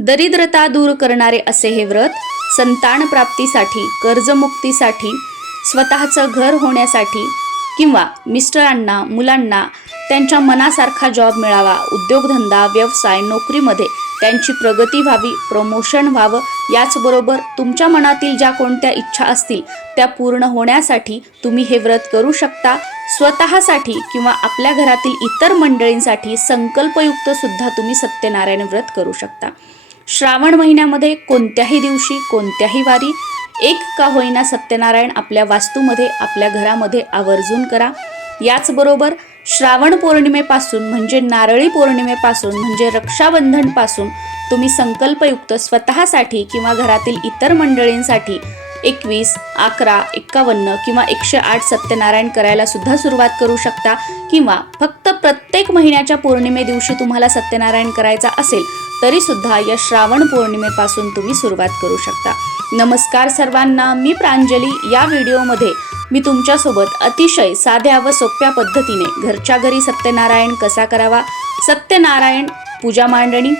दरिद्रता दूर करणारे असे हे व्रत संतान प्राप्तीसाठी कर्जमुक्तीसाठी स्वतःचं घर होण्यासाठी किंवा मिस्टरांना मुलांना त्यांच्या मनासारखा जॉब मिळावा उद्योगधंदा व्यवसाय नोकरीमध्ये त्यांची प्रगती व्हावी प्रमोशन व्हावं याचबरोबर तुमच्या मनातील ज्या कोणत्या इच्छा असतील त्या पूर्ण होण्यासाठी तुम्ही हे व्रत करू शकता. स्वतःसाठी किंवा आपल्या घरातील इतर मंडळींसाठी संकल्पयुक्त सुद्धा तुम्ही सत्यनारायण व्रत करू शकता. श्रावण महिन्यामध्ये कोणत्याही दिवशी कोणत्याही वारी एक का होईना सत्यनारायण आपल्या वास्तूमध्ये आपल्या घरामध्ये आवर्जून करा. याचबरोबर श्रावण पौर्णिमेपासून म्हणजे नारळी पौर्णिमेपासून म्हणजे रक्षाबंधनपासून तुम्ही संकल्पयुक्त स्वतःसाठी किंवा घरातील इतर मंडळींसाठी एकवीस अकरा एक्कावन्न किंवा एकशे आठ सत्यनारायण करायला सुद्धा सुरुवात करू शकता किंवा फक्त प्रत्येक महिन्याच्या पौर्णिमे दिवशी तुम्हाला सत्यनारायण करायचा असेल तरी सुद्धा या श्रावण पौर्णिमेपासून तुम्ही सुरुवात करू शकता. नमस्कार सर्वांना मी प्रांजली. या व्हिडिओमध्ये मी तुमच्यासोबत अतिशय साध्या व सोप्या पद्धतीने घरच्या घरी सत्यनारायण कसा करावा? सत्यनारायण पूजा मांडणी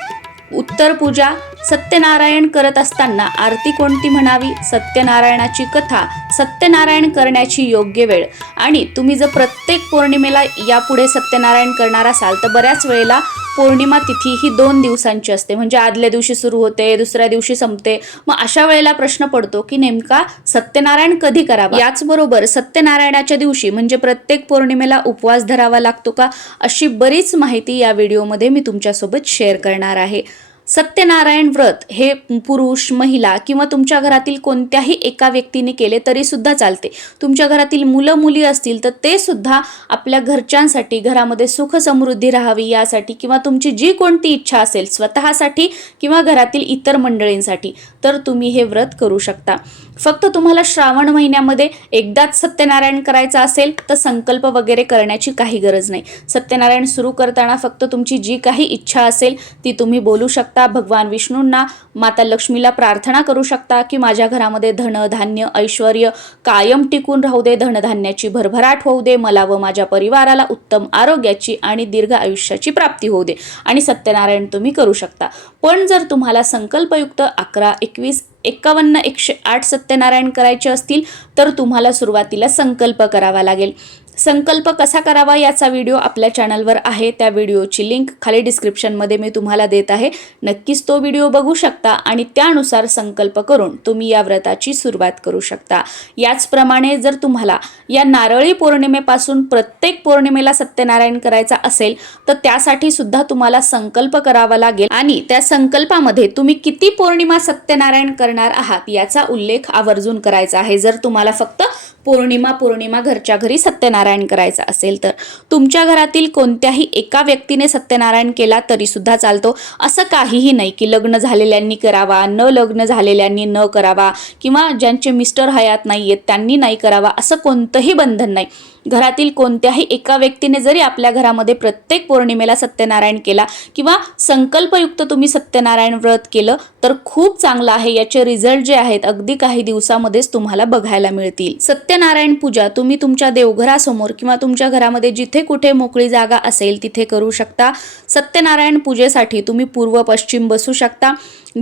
उत्तर पूजा सत्यनारायण करत असताना आरती कोणती म्हणावी? सत्यनारायणाची कथा सत्यनारायण करण्याची योग्य वेळ. आणि तुम्ही जर प्रत्येक पौर्णिमेला यापुढे सत्यनारायण करणार असाल तर बऱ्याच वेळेला पौर्णिमा तिथी ही दोन दिवसांची असते. म्हणजे आदल्या दिवशी सुरू होते दुसऱ्या दिवशी संपते. मग अशा वेळेला प्रश्न पडतो की नेमका सत्यनारायण कधी करावा? याचबरोबर सत्यनारायणाच्या दिवशी म्हणजे प्रत्येक पौर्णिमेला उपवास धरावा लागतो का? अशी बरीच माहिती या व्हिडिओमध्ये मी तुमच्यासोबत शेअर करणार आहे. सत्यनारायण व्रत हे पुरुष महिला किंवा तुमच्या घरातील कोणत्याही एका व्यक्तीने केले तरी सुद्धा चालते. तुमच्या घरातील मुलं मुली असतील तर ते सुद्धा आपल्या घरच्यांसाठी घरामध्ये सुख समृद्धी राहावी यासाठी किंवा तुमची जी कोणती इच्छा असेल स्वतःसाठी किंवा घरातील इतर मंडळींसाठी तर तुम्ही हे व्रत करू शकता. फक्त तुम्हाला श्रावण महिन्यामध्ये एकदाच सत्यनारायण करायचं असेल तर संकल्प वगैरे करण्याची काही गरज नाही. सत्यनारायण सुरू करताना फक्त तुमची जी काही इच्छा असेल ती तुम्ही बोलू शकता. भगवान विष्णूंना माता लक्ष्मीला प्रार्थना करू शकता की माझ्या घरामध्ये धन धान्य ऐश्वर कायम टिकून राहू दे धनधान्याची भरभराट होऊ दे मला व माझ्या परिवाराला उत्तम आरोग्याची आणि दीर्घ आयुष्याची प्राप्ती होऊ दे. आणि सत्यनारायण तुम्ही करू शकता. पण जर तुम्हाला संकल्पयुक्त अकरा एकवीस एक्कावन्न एकशे आठ सत्यनारायण करायचे असतील तर तुम्हाला सुरुवातीला संकल्प करावा लागेल. संकल्प कसा करावा याचा व्हिडिओ आपल्या चॅनलवर आहे. त्या व्हिडिओची लिंक खाली डिस्क्रिप्शनमध्ये मी तुम्हाला देत आहे. नक्कीच तो व्हिडिओ बघू शकता आणि त्यानुसार संकल्प करून तुम्ही या व्रताची सुरुवात करू शकता. याचप्रमाणे जर तुम्हाला या नारळी पौर्णिमेपासून प्रत्येक पौर्णिमेला सत्यनारायण करायचा असेल तर त्यासाठी सुद्धा तुम्हाला संकल्प करावा लागेल. आणि त्या संकल्पामध्ये तुम्ही किती पौर्णिमा सत्यनारायण करणार आहात याचा उल्लेख आवर्जून करायचा आहे. जर तुम्हाला फक्त पौर्णिमा पौर्णिमा घरच्या घरी सत्यनारायण करायचं असेल तर. तुमच्या घरातील कोणत्याही एका व्यक्तीने सत्यनारायण केला तरी सुद्धा चालतो. असं काहीही नाही की लग्न झालेल्यांनी करावा न लग्न झालेल्यांनी न करावा किंवा ज्यांचे मिस्टर हयात नाही आहेत त्यांनी नाही करावा असं कोणतंही बंधन नाही. घरातील कोणत्याही एका व्यक्तीने जरी आपल्या घरामध्ये प्रत्येक पौर्णिमेला सत्यनारायण केला किंवा संकल्पयुक्त तुम्ही सत्यनारायण व्रत केलं तर खूप चांगलं आहे. याचे रिझल्ट जे आहेत अगदी काही दिवसामध्येच तुम्हाला बघायला मिळतील. सत्य सत्यनारायण पूजा तुम्ही तुमच्या देवघरासमोर किंवा तुमच्या घरामध्ये जिथे कुठे मोकळी जागा असेल तिथे करू शकता. सत्यनारायण पूजेसाठी तुम्ही पूर्व पश्चिम बसू शकता.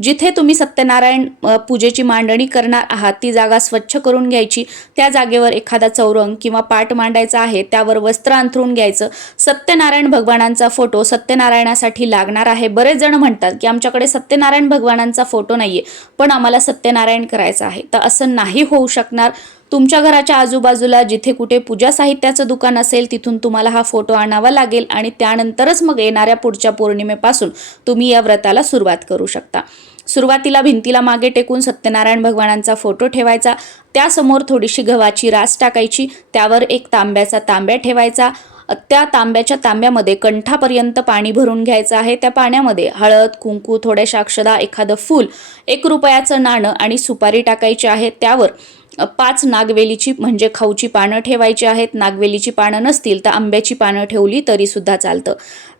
जिथे तुम्ही सत्यनारायण पूजेची मांडणी करणार आहात ती जागा स्वच्छ करून घ्यायची. त्या जागेवर एखादा चौरंग किंवा पाट मांडायचा आहे त्यावर वस्त्र अंथरून घ्यायचं. सत्यनारायण भगवानांचा फोटो सत्यनारायणासाठी लागणार आहे. बरेच जण म्हणतात की आमच्याकडे सत्यनारायण भगवानांचा फोटो नाहीये पण आम्हाला सत्यनारायण करायचं आहे. तर असं नाही होऊ शकणार. तुमच्या घराच्या आजूबाजूला जिथे कुठे पूजा साहित्याचं दुकान असेल तिथून तुम्हाला हा फोटो आणावा लागेल आणि त्यानंतरच मग येणाऱ्या पुढच्या पौर्णिमेपासून तुम्ही या व्रताला सुरुवात करू शकता. सुरुवातीला भिंतीला मागे टेकून सत्यनारायण भगवानांचा फोटो ठेवायचा. त्यासमोर थोडीशी गव्हाची रास टाकायची. त्यावर एक तांब्याचा तांब्या ठेवायचा. त्या तांब्याच्या तांब्यामध्ये कंठापर्यंत पाणी भरून घ्यायचं आहे. त्या पाण्यामध्ये हळद कुंकू थोड्याशा अक्षदा एखादं फूल एक रुपयाचं नाणं आणि सुपारी टाकायची आहे. त्यावर पाच नागवेलीची म्हणजे खाऊची पानं ठेवायची आहेत. नागवेलीची पानं नसतील तर आंब्याची पानं ठेवली तरी सुद्धा चालतं.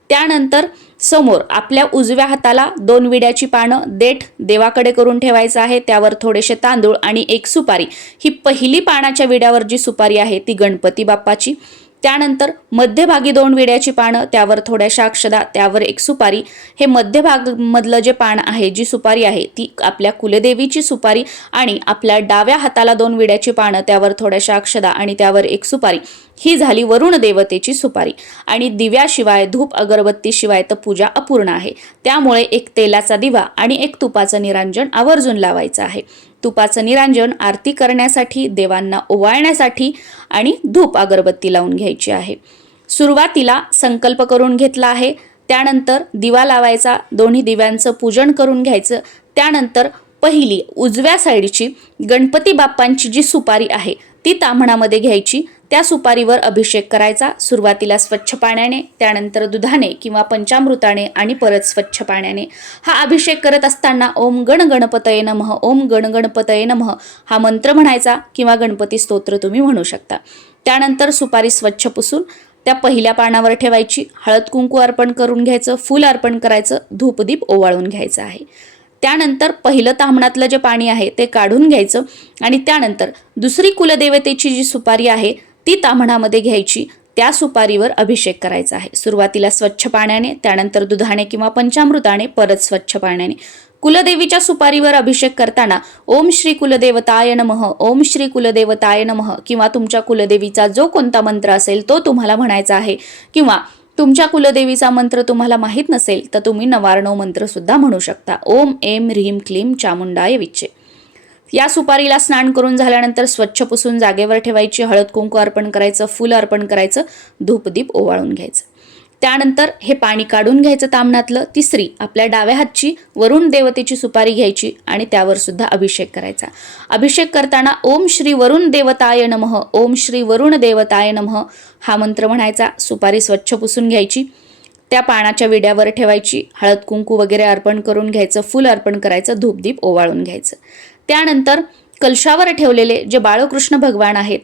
त्यानंतर समोर आपल्या उजव्या हाताला दोन विड्याची पानं देठ देवाकडे करून ठेवायचं आहे. त्यावर थोडेसे तांदूळ आणि एक सुपारी. ही पहिली पानाच्या विड्यावर जी सुपारी आहे ती गणपती बाप्पाची. त्यानंतर मध्यभागी दोन विड्याची पानं त्यावर थोड्याशा अक्षदा त्यावर एक सुपारी. हे मध्यभाग मधलं जे पान आहे जी सुपारी आहे ती आपल्या कुलदेवीची सुपारी आणि आपल्या डाव्या हाताला दोन विड्याची पानं त्यावर थोड्याशा अक्षदा आणि त्यावर एक सुपारी. ही झाली वरुण देवतेची सुपारी. आणि दिव्याशिवाय धूप अगरबत्तीशिवाय तर पूजा अपूर्ण आहे. त्यामुळे एक तेलाचा दिवा आणि एक तुपाचं निरांजन आवर्जून लावायचं आहे. तुपाचं निरांजन आरती करण्यासाठी देवांना ओवाळण्यासाठी आणि धूप अगरबत्ती लावून घ्यायची आहे. सुरुवातीला संकल्प करून घेतला आहे. त्यानंतर दिवा लावायचा दोन्ही दिव्यांचं पूजन करून घ्यायचं. त्यानंतर पहिली उजव्या साईडची गणपती बाप्पांची जी सुपारी आहे ती ताम्हणामध्ये घ्यायची. त्या सुपारीवर अभिषेक करायचा. सुरुवातीला स्वच्छ पाण्याने त्यानंतर दुधाने किंवा पंचामृताने आणि परत स्वच्छ पाण्याने. हा अभिषेक करत असताना ओम गण गणपतये नमः ओम गण गणपतये नमः हा मंत्र म्हणायचा किंवा गणपती स्तोत्र तुम्ही म्हणू शकता. त्यानंतर सुपारी स्वच्छ पुसून त्या पहिल्या पानावर ठेवायची. हळद कुंकू अर्पण करून घ्यायचं. फूल अर्पण करायचं. धूपदीप ओवाळून घ्यायचं आहे. त्यानंतर पहिलं तांबणातलं जे पाणी आहे ते काढून घ्यायचं आणि त्यानंतर दुसरी कुलदेवतेची जी सुपारी आहे ती तांबणामध्ये घ्यायची. त्या सुपारीवर अभिषेक करायचा आहे. सुरुवातीला स्वच्छ पाण्याने त्यानंतर दुधाने किंवा पंचामृताने परत स्वच्छ पाण्याने. कुलदेवीच्या सुपारीवर अभिषेक करताना ओम श्री कुलदेवताय नमः ओम श्री कुलदेवताय नमः किंवा तुमच्या कुलदेवीचा जो कोणता मंत्र असेल तो तुम्हाला म्हणायचा आहे किंवा तुमच्या कुलदेवीचा मंत्र तुम्हाला माहीत नसेल तर तुम्ही नवारणव मंत्र सुद्धा म्हणू शकता. ओम एम ह्रीम क्लीम चामुंडाय विच्चे. या सुपारीला स्नान करून झाल्यानंतर स्वच्छ पुसून जागेवर ठेवायची हळद कुंकू अर्पण करायचं फुल अर्पण करायचं धूपदीप ओवाळून घ्यायचं. त्यानंतर हे पाणी काढून घ्यायचं तामणातलं. तिसरी आपल्या डाव्या हातची वरुण देवतेची सुपारी घ्यायची आणि त्यावर सुद्धा अभिषेक करायचा. अभिषेक करताना ओम श्री वरुण देवताय नमः ओम श्री वरुण देवताय नमः हा मंत्र म्हणायचा. सुपारी स्वच्छ पुसून घ्यायची. त्या पानाच्या विड्यावर ठेवायची. हळद कुंकू वगैरे अर्पण करून घ्यायचं. फुल अर्पण करायचं. धूपदीप ओवाळून घ्यायचं. त्यानंतर कलशावर ठेवलेले जे बाळकृष्ण भगवान आहेत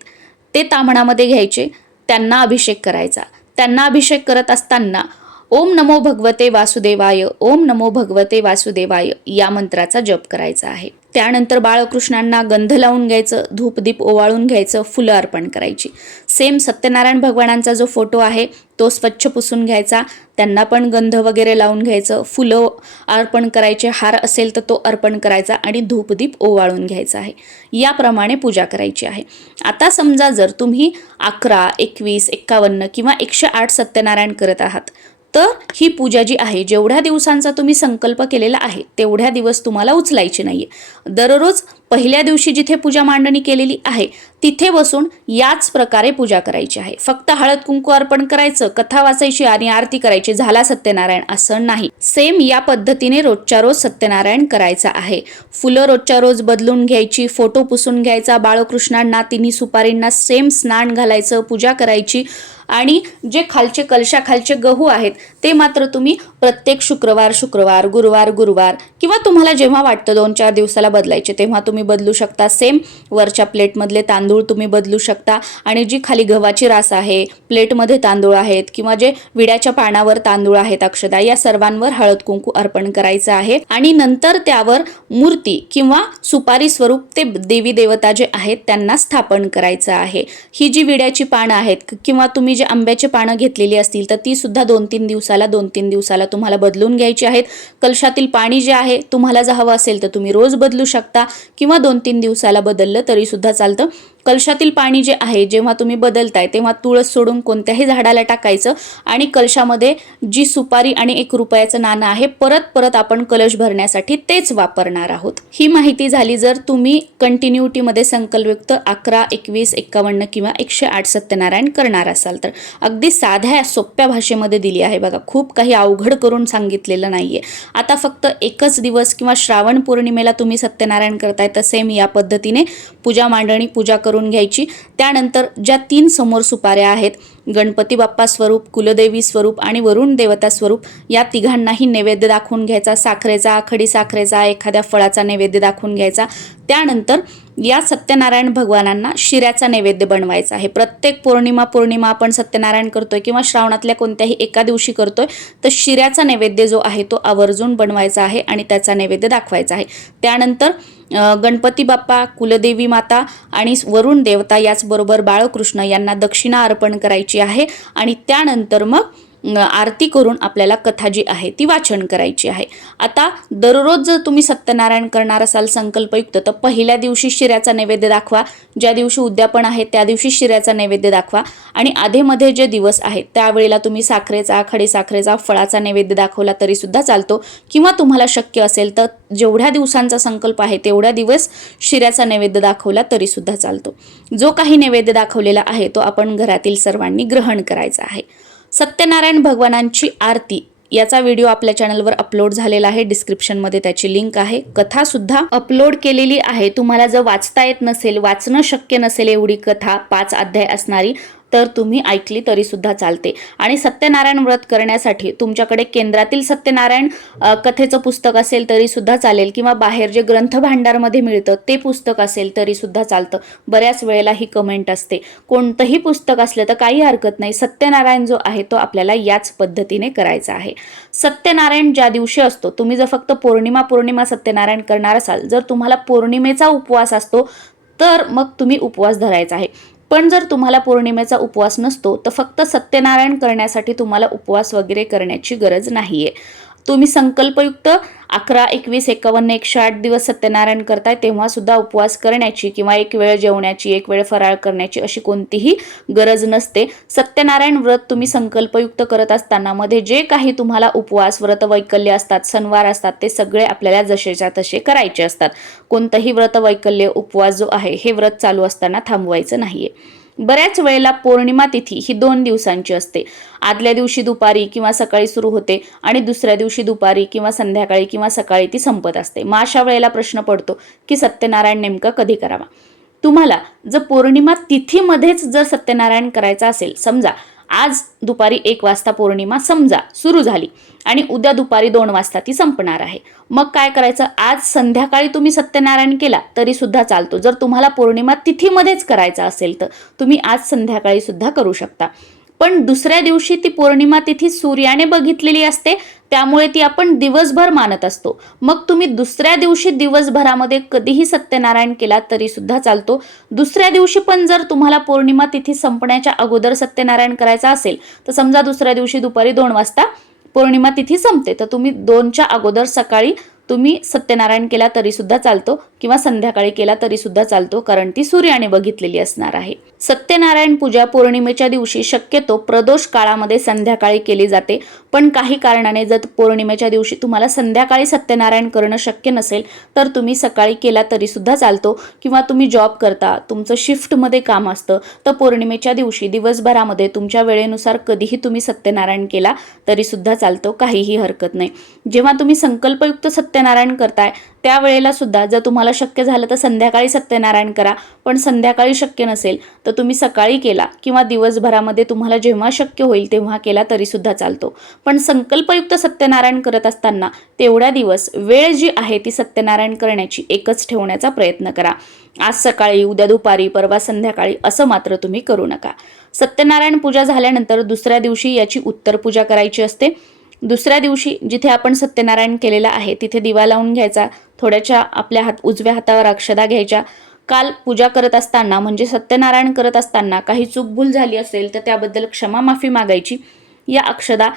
ते तामणामध्ये घ्यायचे. त्यांना अभिषेक करायचा. त्यांना अभिषेक करत असताना ओम नमो भगवते वासुदेवाय ओम नमो भगवते वासुदेवाय या मंत्राचा जप करायचा आहे. त्यानंतर बाळकृष्णांना गंध लावून घ्यायचं धूपदीप ओवाळून घ्यायचं फुलं अर्पण करायची. सेम सत्यनारायण भगवानांचा जो फोटो आहे तो स्वच्छ पुसून घ्यायचा. त्यांना पण गंध वगैरे लावून घ्यायचं. फुलं अर्पण करायचे हार असेल तर तो अर्पण करायचा आणि धूपदीप ओवाळून घ्यायचा आहे. याप्रमाणे पूजा करायची आहे. आता समजा जर तुम्ही अकरा एकवीस एक्कावन्न किंवा एकशे आठ सत्यनारायण करत आहात तर ही पूजा जी आहे जेवढ्या दिवसांचा तुम्ही संकल्प केलेला आहे तेवढ्या दिवस तुम्हाला उचलायची नाहीये. दररोज पहिल्या दिवशी जिथे पूजा मांडणी केलेली आहे तिथे बसून याच प्रकारे पूजा करायची आहे. फक्त हळद कुंकू अर्पण करायचं कथा वाचायची आणि आरती करायची झाला सत्यनारायण असं नाही. सेम या पद्धतीने रोजच्या रोज सत्यनारायण करायचा आहे. फुलं रोजच्या रोज बदलून घ्यायची फोटो पुसून घ्यायचा बाळकृष्णांना तिन्ही सुपारींना सेम स्नान घालायचं पूजा करायची आणि जे खालचे कलशाखालचे गहू आहेत ते मात्र तुम्ही प्रत्येक शुक्रवार शुक्रवार गुरुवार गुरुवार किंवा तुम्हाला जेव्हा वाटतं दोन चार दिवसाला बदलायचे तेव्हा तुम्ही बदलू शकता. सेम वरच्या प्लेटमधले तांदूळ तुम्ही बदलू शकता. आणि जी खाली गव्हाची रास आहे प्लेटमध्ये तांदूळ आहेत किंवा जे विड्याच्या पानावर तांदूळ आहेत अक्षदा या सर्वांवर हळद कुंकू अर्पण करायचं आहे. आणि नंतर त्यावर मूर्ती किंवा सुपारी स्वरूप ते देवी देवता जे आहेत त्यांना स्थापन करायचं आहे. ही जी विड्याची पानं आहेत किंवा तुम्ही जे आंब्याची पानं घेतलेली असतील तर ती सुद्धा दोन तीन दिवसाला दोन तीन दिवसाला तुम्हाला बदलून घ्यायची आहेत. कलशातील पाणी जे आहे तुम्हाला जर हवं असेल तर तुम्ही रोज बदलू शकता. किंवा दोन तीन दिवसाला बदललं तरी सुद्धा चालतं. कलशातील पाणी जे आहे जेव्हा तुम्ही बदलताय तेव्हा तुळस सोडून कोणत्याही झाडाला टाकायचं आणि कलशामध्ये जी सुपारी आणि एक रुपयाचं नाणं आहे परत परत आपण कलश भरण्यासाठी तेच वापरणार आहोत. ही माहिती झाली जर तुम्ही कंटिन्युटीमध्ये संकल्पयुक्त अकरा एकवीस एक्कावन्न किंवा एकशे आठ सत्यनारायण करणार असाल तर अगदी साध्या सोप्या भाषेमध्ये दिली आहे बघा. खूप काही अवघड करून सांगितलेलं नाहीये. आता फक्त एकच दिवस किंवा श्रावण पौर्णिमेला तुम्ही सत्यनारायण करताय तर सेम या पद्धतीने पूजा मांडणी पूजा करून घ्यायची. त्यानंतर ज्या तीन समोर सुपाऱ्या आहेत गणपती बाप्पा स्वरूप कुलदेवी स्वरूप आणि वरुण देवता स्वरूप या तिघांनाही नैवेद्य दाखवून घ्यायचा. साखरेचा आखडी साखरेचा एखाद्या फळाचा नैवेद्य दाखवून घ्यायचा. त्यानंतर या सत्यनारायण भगवानांना शिऱ्याचा नैवेद्य बनवायचा आहे. प्रत्येक पौर्णिमा पौर्णिमा आपण सत्यनारायण करतोय किंवा श्रावणातल्या कोणत्याही एका दिवशी करतोय तर शिऱ्याचा नैवेद्य जो आहे तो आवर्जून बनवायचा आहे आणि त्याचा नैवेद्य दाखवायचा आहे. त्यानंतर गणपती बाप्पा कुलदेवी माता आणि वरुण देवता याचबरोबर बाळकृष्ण यांना दक्षिणा अर्पण करायची आहे. आणि त्यानंतर मग आरती करून आपल्याला कथा जी आहे ती वाचन करायची आहे. आता दररोज जर तुम्ही सत्यनारायण करणार असाल संकल्पयुक्त तर पहिल्या दिवशी शिऱ्याचा नैवेद्य दाखवा ज्या दिवशी उद्यापन आहे त्या दिवशी शिऱ्याचा नैवेद्य दाखवा. आणि आधेमध्ये जे दिवस आहेत त्यावेळेला तुम्ही साखरेचा खडीसाखरेचा फळाचा नैवेद्य दाखवला तरी सुद्धा चालतो. किंवा तुम्हाला शक्य असेल तर जेवढ्या दिवसांचा संकल्प आहे तेवढ्या दिवस शिऱ्याचा नैवेद्य दाखवला तरी सुद्धा चालतो. जो काही नैवेद्य दाखवलेला आहे तो आपण घरातील सर्वांनी ग्रहण करायचा आहे. सत्यनारायण भगवानांची आरती. याचा व्हिडिओ आपल्या चॅनलवर अपलोड झालेला आहे. डिस्क्रिप्शनमध्ये त्याची लिंक आहे. कथा सुद्धा अपलोड केलेली आहे. तुम्हाला जर वाचता येत नसेल वाचणं शक्य नसेल एवढी कथा पाच अध्याय असणारी तर तुम्ही ऐकली तरी सुद्धा चालते. आणि सत्यनारायण व्रत करण्यासाठी तुमच्याकडे केंद्रातील सत्यनारायण कथेचं पुस्तक असेल तरी सुद्धा चालेल किंवा बाहेर जे ग्रंथ भांडारमध्ये मिळतं ते पुस्तक असेल तरी सुद्धा चालतं. बऱ्याच वेळेला ही कमेंट असते. कोणतंही पुस्तक असलं तर काही हरकत नाही. सत्यनारायण जो आहे तो आपल्याला याच पद्धतीने करायचा आहे. सत्यनारायण ज्या दिवशी असतो तुम्ही जर फक्त पौर्णिमा पौर्णिमा सत्यनारायण करणार असाल जर तुम्हाला पौर्णिमेचा उपवास असतो तर मग तुम्ही उपवास धरायचा आहे. पण जर तुम्हाला पौर्णिमेचा उपवास नसतो तर फक्त सत्यनारायण करण्यासाठी तुम्हाला उपवास वगैरे करण्याची गरज नाही आहे तुम्ही संकल्पयुक्त अकरा एकवीस एकावन्न एकशे आठ दिवस सत्यनारायण करताय तेव्हा सुद्धा उपवास करण्याची किंवा एक वेळ जेवण्याची एक वेळ फराळ करण्याची अशी कोणतीही गरज नसते. सत्यनारायण व्रत तुम्ही संकल्पयुक्त करत असताना मध्ये जे काही तुम्हाला उपवास व्रत वैकल्य असतात सणवार असतात ते सगळे आपल्याला जसेच्या तसे करायचे असतात. कोणतंही व्रत वैकल्य उपवास जो आहे हे व्रत चालू असताना थांबवायचं नाहीये. बऱ्याच वेळेला पौर्णिमा तिथी ही दोन दिवसांची असते. आदल्या दिवशी दुपारी किंवा सकाळी सुरू होते आणि दुसऱ्या दिवशी दुपारी किंवा संध्याकाळी किंवा सकाळी ती संपत असते. मग अशा वेळेला प्रश्न पडतो की सत्यनारायण नेमकं कधी करावा? तुम्हाला जर पौर्णिमा तिथीमध्येच जर सत्यनारायण करायचं असेल समजा आज दुपारी एक वाजता पौर्णिमा समजा सुरू झाली आणि उद्या दुपारी दोन वाजता ती संपणार आहे. मग काय करायचं? आज संध्याकाळी तुम्ही सत्यनारायण केला तरी सुद्धा चालतो. जर तुम्हाला पौर्णिमा तिथीमध्येच करायचा असेल तर तुम्ही आज संध्याकाळी सुद्धा करू शकता. पण दुसऱ्या दिवशी ती पौर्णिमा तिथी सूर्याने बघितलेली असते त्यामुळे ती आपण दिवसभर मानत असतो. मग तुम्ही दुसऱ्या दिवशी दिवसभरामध्ये कधीही सत्यनारायण केला तरी सुद्धा चालतो. दुसऱ्या दिवशी पण जर तुम्हाला पौर्णिमा तिथी संपण्याच्या अगोदर सत्यनारायण करायचा असेल तर समजा दुसऱ्या दिवशी दुपारी दोन वाजता पौर्णिमा तिथी संपते तर तुम्ही दोनच्या अगोदर सकाळी तुम्ही सत्यनारायण केला तरी सुद्धा चालतो किंवा संध्याकाळी केला तरी सुद्धा चालतो कारण ती सूर्याने बघितलेली असणार आहे. सत्यनारायण पूजा पौर्णिमेच्या दिवशी शक्यतो प्रदोष काळामध्ये संध्याकाळी केली जाते. पण काही कारणाने जर पौर्णिमेच्या दिवशी तुम्हाला संध्याकाळी सत्यनारायण करणं शक्य नसेल तर तुम्ही सकाळी केला तरी सुद्धा चालतो. किंवा तुम्ही जॉब करता तुमचं शिफ्टमध्ये काम असतं तर पौर्णिमेच्या दिवशी दिवसभरामध्ये तुमच्या वेळेनुसार कधीही तुम्ही सत्यनारायण केला तरी सुद्धा चालतो काहीही हरकत नाही. जेव्हा तुम्ही संकल्पयुक्त सत्यनारायण करताय त्यावेळेला सुद्धा जर तुम्हाला शक्य झालं तर संध्याकाळी सत्यनारायण करा पण संध्याकाळी शक्य नसेल तर तुम्ही सकाळी केला किंवा दिवसभरामध्ये तुम्हाला जेव्हा शक्य होईल तेव्हा केला तरीसुद्धा चालतो. पण संकल्पयुक्त सत्यनारायण करत असताना तेवढ्या दिवस वेळ जी आहे ती सत्यनारायण करण्याची एकच ठेवण्याचा प्रयत्न करा. आज सकाळी उद्या दुपारी परवा संध्याकाळी असं मात्र तुम्ही करू नका. सत्यनारायण पूजा झाल्यानंतर दुसऱ्या दिवशी याची उत्तर पूजा करायची असते. दुसऱ्या दिवशी जिथे आपण सत्यनारायण केलेला आहे तिथे दिवा लावून घ्यायचा थोड्याशा आपल्या हात उजव्या हातावर अक्षदा घ्यायच्या. काल पूजा करत असताना म्हणजे सत्यनारायण करत असताना काही चूकभूल झाली असेल तर त्याबद्दल क्षमा माफी मागायची. या अक्षदा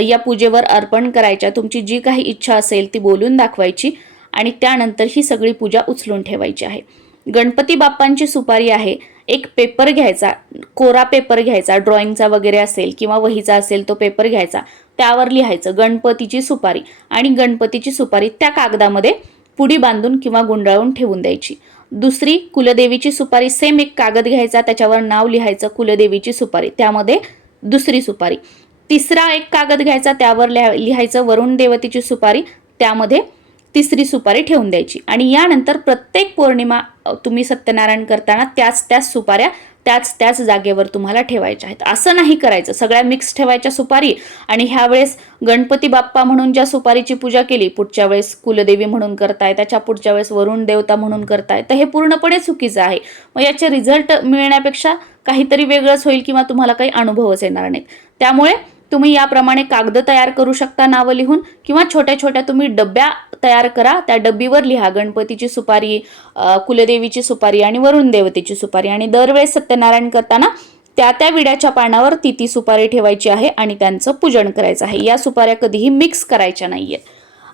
या पूजेवर अर्पण करायच्या. तुमची जी काही इच्छा असेल ती बोलून दाखवायची आणि त्यानंतर ही सगळी पूजा उचलून ठेवायची आहे. गणपती बाप्पांची सुपारी आहे. एक पेपर घ्यायचा कोरा पेपर घ्यायचा ड्रॉइंगचा वगैरे असेल किंवा वहीचा असेल तो पेपर घ्यायचा त्यावर लिहायचं गणपतीची सुपारी आणि गणपतीची सुपारी त्या कागदामध्ये पुडी बांधून किंवा गुंडाळून ठेवून द्यायची. दुसरी कुलदेवीची सुपारी सेम एक कागद घ्यायचा त्याच्यावर नाव लिहायचं कुलदेवीची सुपारी त्यामध्ये दुसरी सुपारी. तिसरा एक कागद घ्यायचा त्यावर लिहा लिहायचं वरुण देवतेची सुपारी त्यामध्ये तिसरी सुपारी ठेवून द्यायची. आणि यानंतर प्रत्येक पौर्णिमा तुम्ही सत्यनारायण करताना त्याच त्याच सुपाऱ्या त्याच त्याच जागेवर तुम्हाला ठेवायच्या आहेत. असं नाही करायचं. सगळ्या मिक्स ठेवायच्या सुपारी. आणि ह्या वेळेस गणपती बाप्पा म्हणून ज्या सुपारीची पूजा केली पुढच्या वेळेस कुलदेवी म्हणून करताय त्याच्या पुढच्या वेळेस वरुण देवता म्हणून करताय तर हे पूर्णपणे चुकीचं आहे. मग याचे रिझल्ट मिळण्यापेक्षा काहीतरी वेगळंच होईल किंवा तुम्हाला काही अनुभवच येणार नाहीत. त्यामुळे तुम्ही याप्रमाणे कागद तयार करू शकता नावं लिहून किंवा छोट्या छोट्या तुम्ही डब्या तयार करा त्या डब्बीवर लिहा. गणपतीची सुपारी कुलदेवीची सुपारी आणि वरुण देवतेची सुपारी. आणि दरवेळेस सत्यनारायण करताना त्या त्या विड्याच्या पानावर ती ती सुपारी ठेवायची आहे आणि त्यांचं पूजन करायचं आहे. या सुपाऱ्या कधीही मिक्स करायच्या नाही आहेत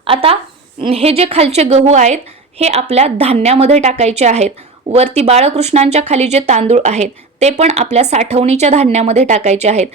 आता हे जे खालचे गहू आहेत हे आपल्या धान्यामध्ये टाकायचे आहेत. वरती बाळकृष्णांच्या खाली जे तांदूळ आहेत ते पण आपल्या साठवणीच्या धान्यामध्ये टाकायचे आहेत.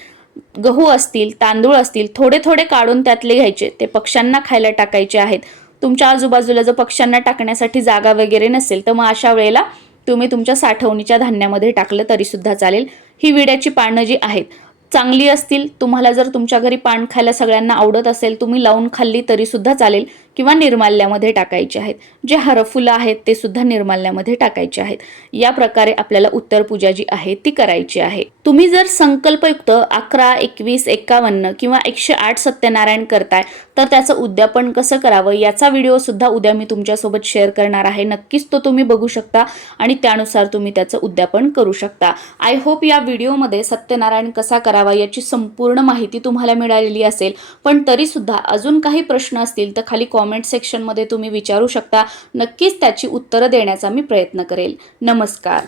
गहू असतील तांदूळ असतील थोडे थोडे काढून त्यातले घ्यायचे. ते पक्ष्यांना खायला टाकायचे आहेत. तुमच्या आजूबाजूला जर पक्ष्यांना टाकण्यासाठी जागा वगैरे नसेल तर मग अशा वेळेला तुम्ही तुमच्या साठवणीच्या धान्यामध्ये टाकलं तरीसुद्धा चालेल. ही विड्याची पानं जी आहेत चांगली असतील तुम्हाला जर तुमच्या घरी पान खायला सगळ्यांना आवडत असेल तुम्ही लावून खाल्ली तरीसुद्धा चालेल. किंवा निर्माल्यामध्ये टाकायचे आहेत. जे हरफुलं आहेत ते सुद्धा निर्माल्यामध्ये टाकायचे आहेत. या प्रकारे आपल्याला उत्तर पूजा जी आहे ती करायची आहे. तुम्ही जर संकल्पयुक्त अकरा एकवीस एकावन्न किंवा एकशे आठ सत्यनारायण करताय तर त्याचं उद्यापन कसं करावं? याचा व्हिडिओ सुद्धा उद्या मी तुमच्यासोबत शेअर करणार आहे. नक्कीच तो तुम्ही बघू शकता आणि त्यानुसार तुम्ही त्याचं उद्यापन करू शकता. आय होप या व्हिडिओमध्ये सत्यनारायण कसा करावा याची संपूर्ण माहिती तुम्हाला मिळालेली असेल. पण तरीसुद्धा अजून काही प्रश्न असतील तर खाली कॉमेंट सेक्शनमध्ये तुम्ही विचारू शकता. नक्कीच त्याची उत्तरं देण्याचा मी प्रयत्न करेल. नमस्कार.